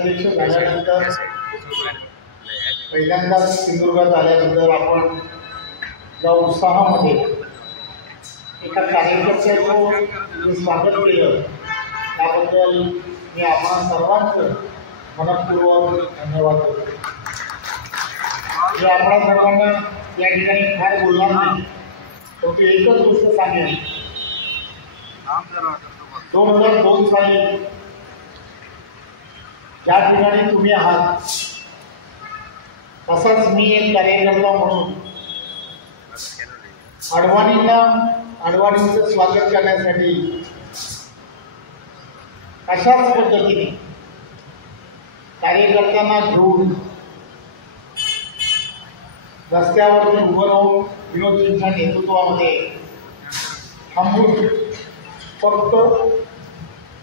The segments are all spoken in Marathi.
अध्यक्ष झाल्यानंतर पहिल्यांदाच सिंधुदुर्गात आल्यानंतर आपण ज्या उत्साहामध्ये एका कार्यकर्त्याचं स्वागत केलं त्याबद्दल मी आपण सर्वांचं मनपूर्वक धन्यवाद करतो. मी आपल्या सर्वांना या ठिकाणी फार बोलणार नाही, परंतु एकच गोष्ट सांगेन. 2002 साली ज्या ठिकाणी तुम्ही आहात तसंच मी एक कार्यकर्ता म्हणून अडवाणींचं स्वागत करण्यासाठी अशाच पद्धतीने कार्यकर्त्यांना घेऊन रस्त्यावरती उभं राहून विनोदजींच्या नेतृत्वामध्ये थांबून फक्त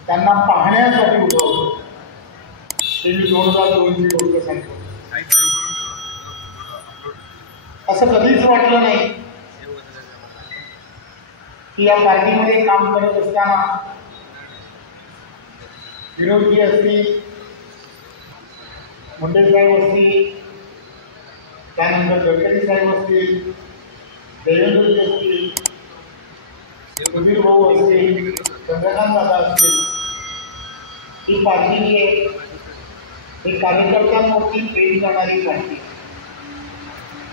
त्यांना पाहण्यासाठी उभं होतो. ते मी 2002ची गोष्ट सांगतो. असं कधीच वाटलं नाही की या पार्टीमध्ये काम करत असताना विनोदजी असतील, मुंडे साहेब असतील, त्यानंतर गडकरी साहेब असतील, देवेंद्रजी असतील, सुधीर भाऊ असतील, चंद्रकांत दादा असतील, ही पार्टी जी आहे ही कार्यकर्त्यांवरती प्रेम करणारी पार्टी,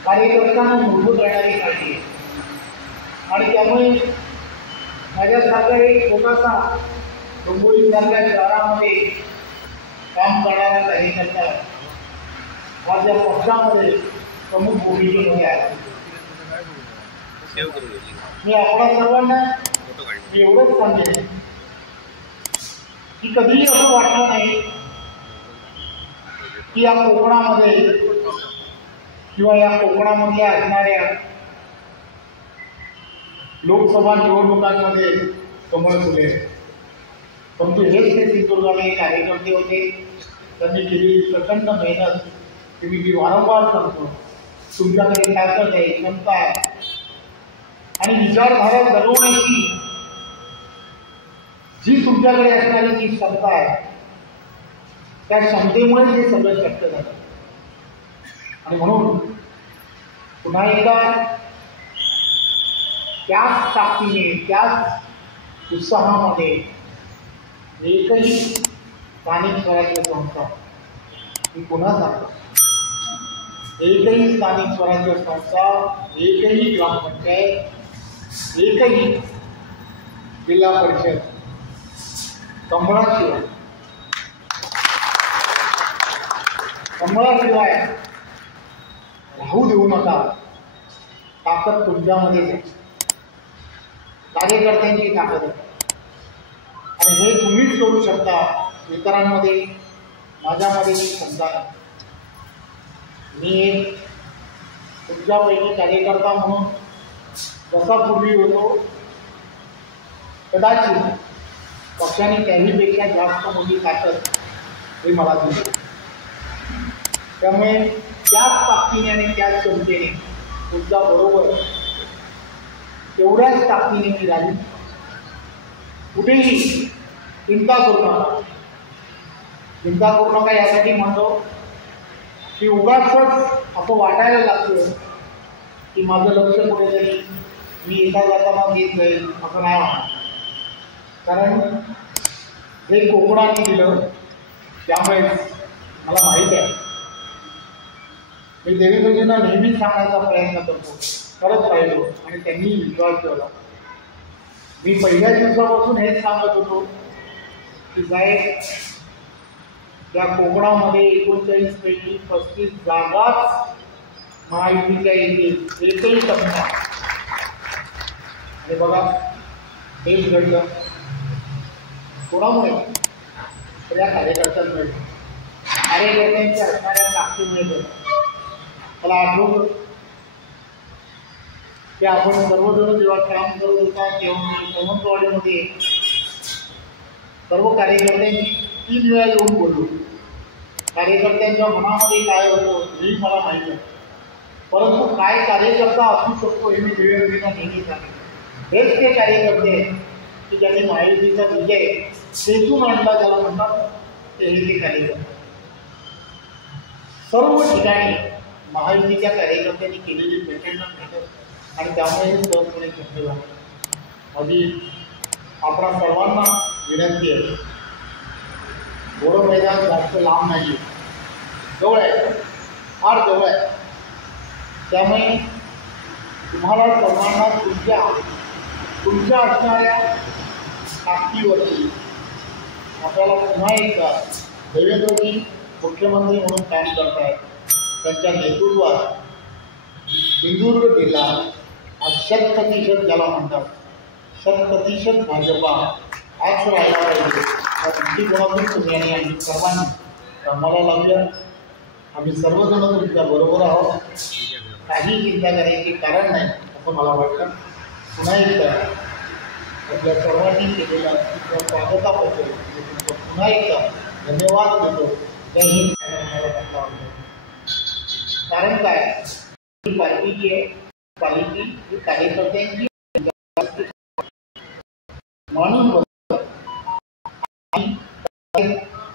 कार्यकर्त्यांना मूलभूत करणारी पार्टी आहे. आणि त्यामुळे माझ्यासारखा एक छोटासा डोंबिवलीसारख्या शहरामध्ये काम करणारा कार्यकर्ता आज या पक्षामध्ये प्रमुख भूमिकेमध्ये आहे. मी आपल्या सर्वांना एवढंच सांगेन की कधीही असं वाटलं नाही की या कोकणामध्ये किंवा या कोकणामधल्या असणाऱ्या लोकसभा निवडणुकांमध्ये कमळ फुले. परंतु हेच ते सिंधुदुर्गाचे कार्यकर्ते होते. त्यांनी केलेली प्रचंड मेहनत ती मी वारंवार सांगतो. तुमच्याकडे ताकद आहे, क्षमता आहे आणि विचारधारा जगवण्याची जी तुमच्याकडे असणारी जी क्षमता आहे त्या क्षमतेमुळे हे सगळं शक्य झालं. आणि म्हणून पुन्हा एकदा त्याच ताकदीने त्याच उत्साहामध्ये एकही स्थानिक स्वराज्य संस्था, मी पुन्हा सांगतो, एकही स्थानिक स्वराज्य संस्था, एकही ग्रामपंचायत, एकही जिल्हा परिषद कमळाशिवाय राहू देऊ नका. ताकद तुमच्यामध्येच आहे, कार्यकर्त्यांची ताकद आहे आणि हे तुम्हीच करू शकता. इतरांमध्ये माझ्यामध्ये ही क्षमता आहे. मी एक तुमच्यापैकी कार्यकर्ता म्हणून जसा पूर्वी होतो कदाचित पक्षाने त्याहीपेक्षा जास्त मोठी ताकद हे मला दिली. त्यामुळे त्याच ताकदीने आणि त्याच क्षमतेने तुमच्या बरोबर तेवढ्याच ताकदीने मी राहील. कुठेही चिंता करू नका. चिंता करू नका यासाठी म्हणतो की उगाच असं वाटायला लागतं की माझं लक्ष कुठेतरी मी एका जाताना घेत जाईल असं नाही वाटत. कारण हे कोकणाने दिलं त्यामुळे मला माहीत आहे. मी देवेंद्रजींना नेहमीच सांगण्याचा प्रयत्न करतो, करत राहिलो आणि त्यांनी विश्वास ठेवला. मी पहिल्या दिवसापासून हेच सांगत होतो की साहेब या कोकणामध्ये 39 पैकी 35 जागाच महायुतीच्या येतील, एकही टप्पा. आणि बघा हेच घडलं. कोणामुळे? तर या कार्यकर्त्यांमुळे, कार्यकर्त्यांच्या असणाऱ्या ताकदीमुळे. मला आठवतं की आपण सर्वजण जेव्हा काम करत होता तेव्हा मी सावंतवाडीमध्ये सर्व कार्यकर्त्यांनी 3 वेळा येऊन बोललो. कार्यकर्त्यांच्या मनामध्ये काय होतं हेही मला माहीत आहे. परंतु काय कार्यकर्ता असू शकतो हे मी देवेंद्रजींना नेहमी सांगितलं. हेच ते कार्यकर्ते आहेत की ज्यांनी महायुतीचा विजय सेतून आणला, ज्याला म्हणतात ते हे ते कार्यकर्ते. सर्व ठिकाणी महायुतीच्या कार्यकर्त्यांनी केलेली प्रचंड मेहनत आणि त्यामुळे हे सहजपणे शक्य झालं. माझी आपणा सर्वांना विनंती आहे, घोडं मैदान जास्त लांब नाही, जवळ आहे, फार जवळ आहे. त्यामुळे तुम्हाला सर्वांना तुमच्या असणाऱ्या ताकदीवरती आपल्याला पुन्हा एकदा देवेंद्रजी मुख्यमंत्री म्हणून काम करत आहेत, त्यांच्या नेतृत्वात सिंधुदुर्ग जिल्हा आज 100% ज्याला म्हणतात 100% भाजपा आज राहिला पाहिजे या दृष्टिकोनातून तुम्ही आणि आम्ही सर्वांनी कामाला लावूया. आम्ही सर्वजण तुमच्या बरोबर आहोत, काही चिंता करायची कारण नाही असं मला वाटतं. पुन्हा एकदा आपल्या सर्वांनी केलेल्या स्वागताबद्दल पुन्हा एकदा धन्यवाद देतो. जय हिंद. कारण काय, ही पार्टी जी आहे पालिकी ही कार्यकर्त्यांची म्हणून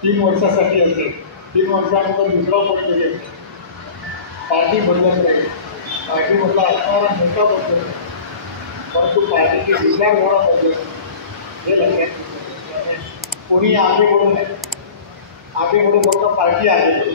3 वर्षासाठी असेल, 3 वर्षानंतर दुसरा पक्ष असेल, पार्टी बदलत राहील, पार्टीमधला असणारा मोठा बदल, परंतु पार्टीचे विचारधारा बदल हे लक्षात कोणी आगे बढ़ू नये. आगे बढ़ू फक्त पार्टी आगे बढ़ू.